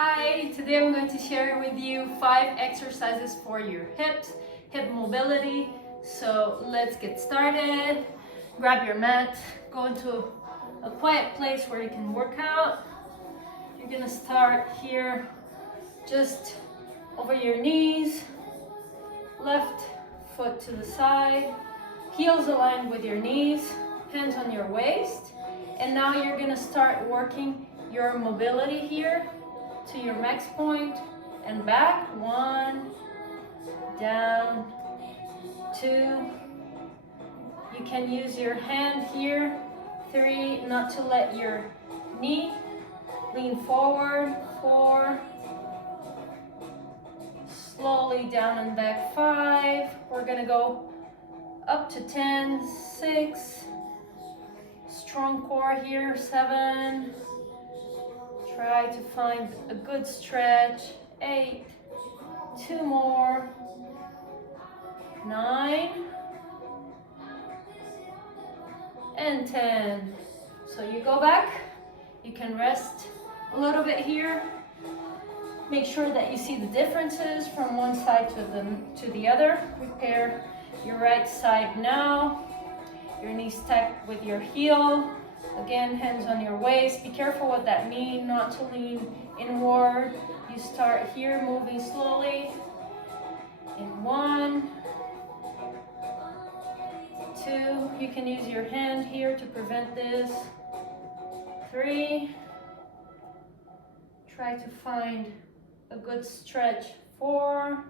Hi, today I'm going to share with you 5 exercises for your hips, hip mobility. So let's get started. Grab your mat, go into a quiet place where you can work out. You're gonna start here, just over your knees, left foot to the side, heels aligned with your knees, hands on your waist. And now you're gonna start working your mobility here to your max point and back. 1, down, 2. You can use your hand here. 3, not to let your knee lean forward. 4, slowly down and back. 5, we're gonna go up to 10. 6, strong core here. 7, try to find a good stretch. 8, 2 more. 9 and 10. So you go back, you can rest a little bit here. Make sure that you see the differences from one side to the other. Prepare your right side now. Your knees stacked with your heel. Again, hands on your waist. Be careful with that knee, not to lean inward. You start here, moving slowly. In 1, 2, you can use your hand here to prevent this. 3, try to find a good stretch. 4,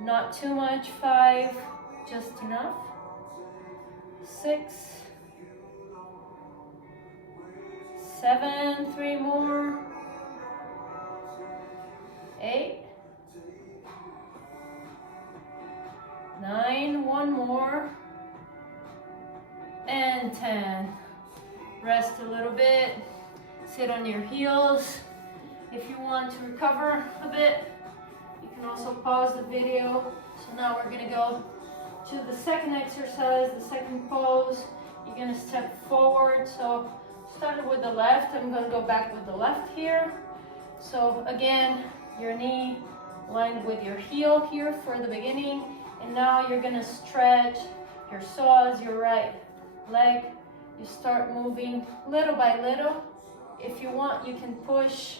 not too much. 5, just enough. 6, 7, 3 more. 8, 9, 1 more, and 10. Rest a little bit, sit on your heels. If you want to recover a bit, you can also pause the video. So now we're gonna go to the second exercise, the second pose. You're gonna step forward. So started with the left, I'm gonna go back with the left here. So again, your knee lined with your heel here for the beginning. And now you're gonna stretch your psoas, your right leg. You start moving little by little. If you want, you can push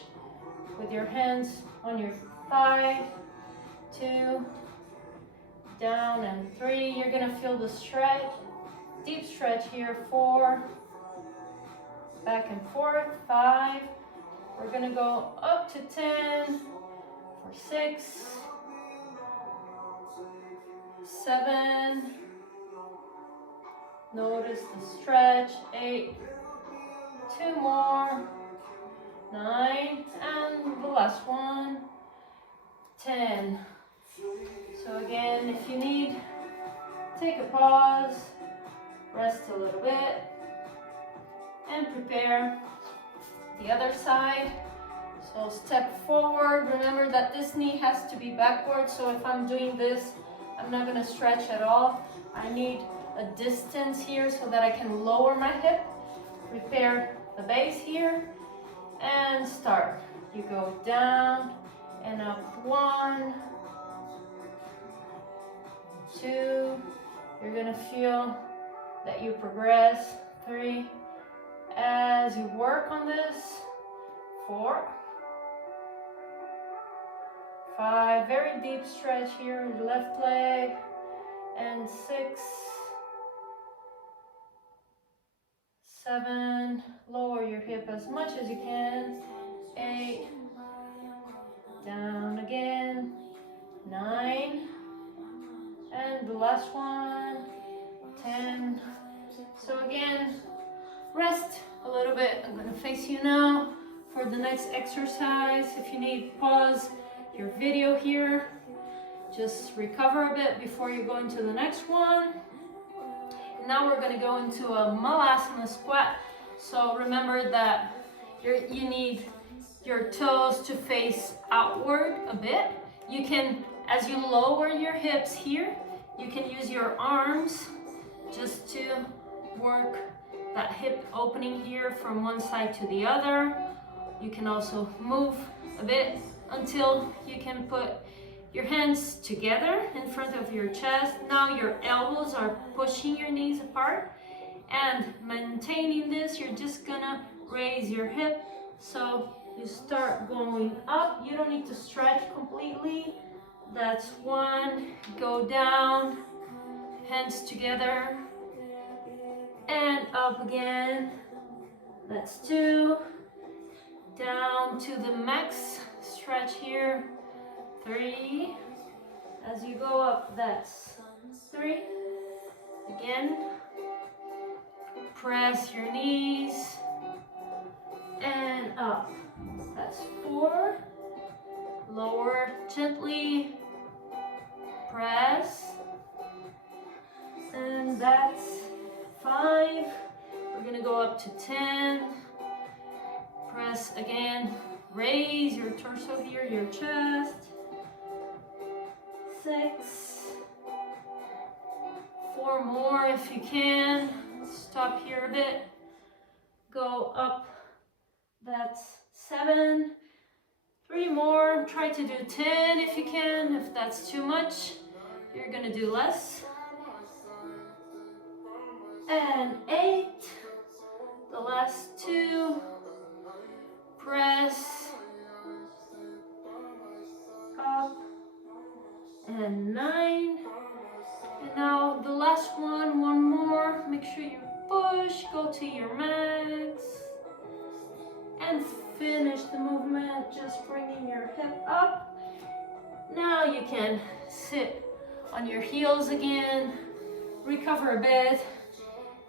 with your hands on your thigh. 2, down, and 3. You're gonna feel the stretch, deep stretch here. 4, back and forth. 5, we're gonna go up to 10 for 6, 7, notice the stretch. 8, 2 more. 9, and the last one. 10. So again, if you need, take a pause, rest a little bit, and prepare the other side. So step forward. Remember that this knee has to be backward, so if I'm doing this, I'm not gonna stretch at all. I need a distance here so that I can lower my hip. Prepare the base here, and start. You go down and up. 1, 2, you're gonna feel that you progress. 3, as you work on this. 4, 5, very deep stretch here in the left leg. And 6, 7, lower your hip as much as you can. 8, down again. 9, and the last one. 10. So again, rest a little bit. I'm gonna face you now for the next exercise. If you need, pause your video here. Just recover a bit before you go into the next one. Now we're gonna go into a Malasana squat. So remember that you need your toes to face outward a bit. You can, as you lower your hips here, you can use your arms just to work that hip opening here from one side to the other. You can also move a bit until you can put your hands together in front of your chest. Now your elbows are pushing your knees apart, and maintaining this, you're just gonna raise your hip. So you start going up. You don't need to stretch completely. That's one. Go down, hands together, and up again. That's two. Down to the max stretch here. Three. As you go up, that's three. Again, press your knees and up. That's four. Lower gently. Press. And that's five. We're gonna go up to 10. Press again. Raise your torso here, your chest. 6. 4 more if you can. Stop here a bit. Go up. That's 7. 3 more. Try to do 10 if you can. If that's too much, you're gonna do less. And 8. The last 2. Press. Up. And 9. And now the last one more. Make sure you push, go to your max. And finish the movement, just bringing your hip up. Now you can sit on your heels again, recover a bit.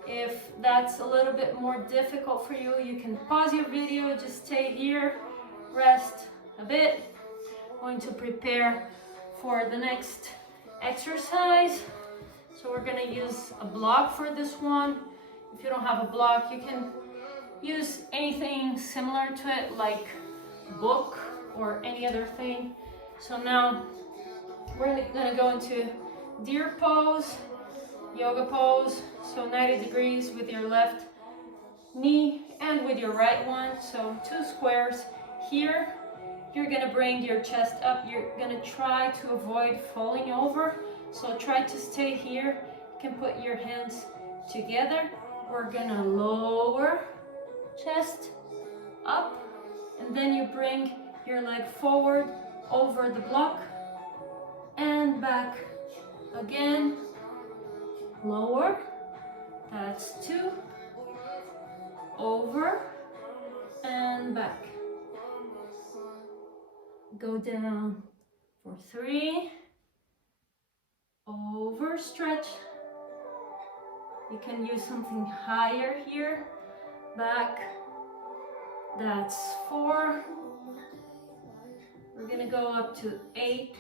If that's a little bit more difficult for you, you can pause your video, just stay here, rest a bit. Going to prepare for the next exercise. So we're gonna use a block for this one. If you don't have a block, you can use anything similar to it, like a book or any other thing. So now we're gonna go into deer pose, yoga pose. So 90 degrees with your left knee and with your right one. So 2 squares here. You're gonna bring your chest up. You're gonna try to avoid falling over. So try to stay here. You can put your hands together. We're gonna lower, chest up, and then you bring your leg forward over the block and back again. Lower, that's 2, over and back. Go down for 3, over, stretch. You can use something higher here, back, that's 4. We're gonna go up to 8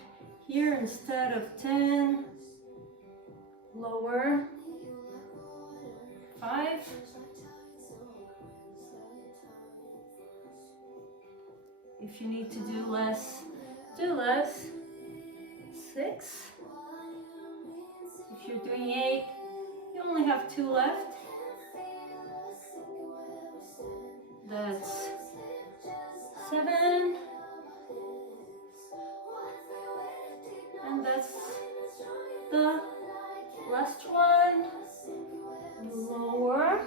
here instead of 10, lower, 5, if you need to do less, do less, 6, if you're doing 8, you only have 2 left. That's 7. And that's the last one. Lower.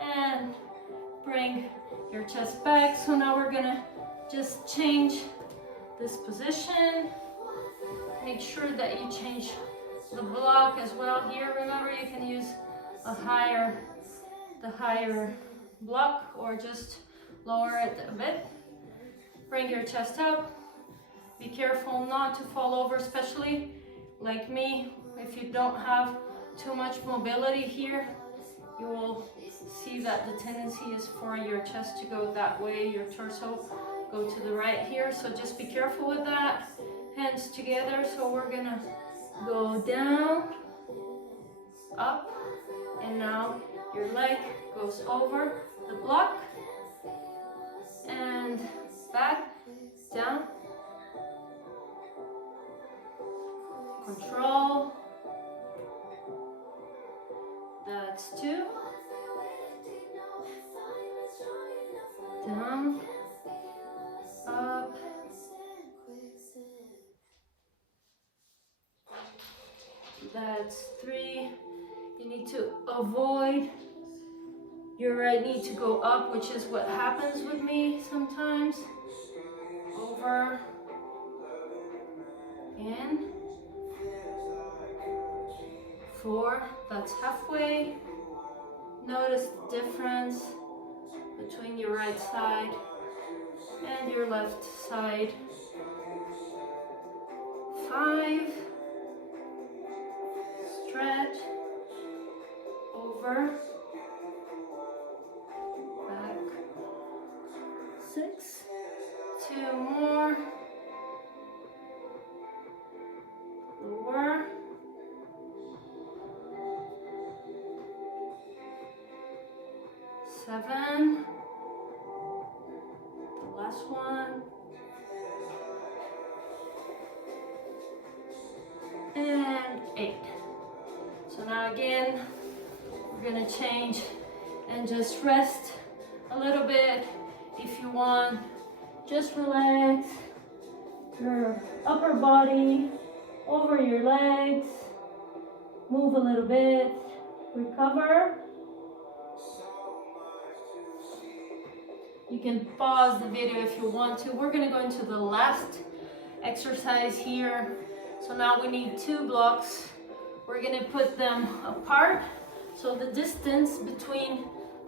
And bring your chest back. So now we're gonna just change this position. Make sure that you change the block as well here. Remember, you can use the higher block or just lower it a bit. Bring your chest up. Be careful not to fall over, especially like me. If you don't have too much mobility here, you will see that the tendency is for your chest to go that way, your torso go to the right here. So just be careful with that. Hands together. So we're gonna go down, up, and now your leg goes over the block and back, down. Control. That's 2. down, up, that's 3. You need to avoid your right knee to go up, which is what happens with me sometimes. Over, in, 4, that's halfway. Notice the difference between your right side and your left side. 5, stretch, over, back, 6, 2 more, lower, 7, the last one, and 8. So now again, we're gonna change and just rest a little bit. If you want, just relax your upper body over your legs, move a little bit, recover. You can pause the video if you want to. We're gonna go into the last exercise here. So now we need 2 blocks. We're gonna put them apart. So the distance between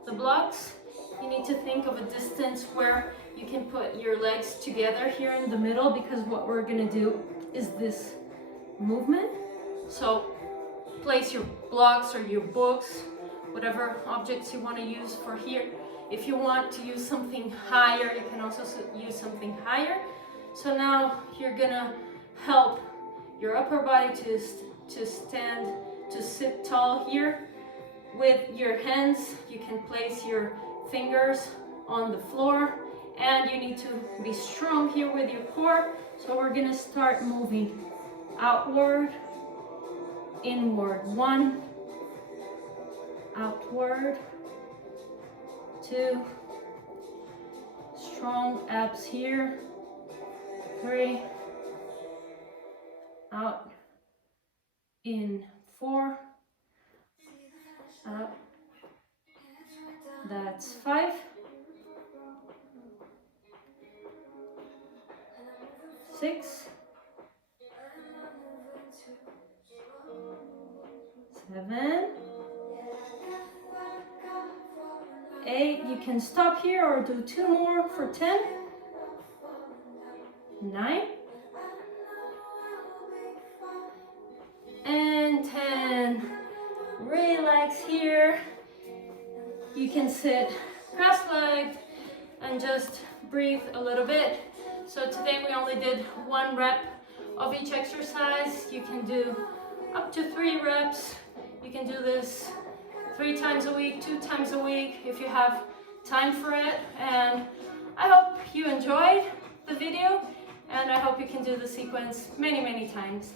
the blocks, you need to think of a distance where you can put your legs together here in the middle, because what we're gonna do is this movement. So place your blocks or your books, whatever objects you want to use for here. If you want to use something higher, you can also use something higher. So now you're gonna help your upper body to stand, to sit tall here. With your hands, you can place your fingers on the floor, and you need to be strong here with your core. So we're gonna start moving outward, inward, 1, outward, 2, strong abs here, 3, out, in, 4, up, that's 5, 6, 7, 8, you can stop here or do 2 more for 10, 9, and 10. Relax here. You can sit cross-legged and just breathe a little bit. So today we only did 1 rep of each exercise. You can do up to 3 reps. You can do this 3 times a week, 2 times a week if you have time for it. And I hope you enjoyed the video, and I hope you can do the sequence many, many times.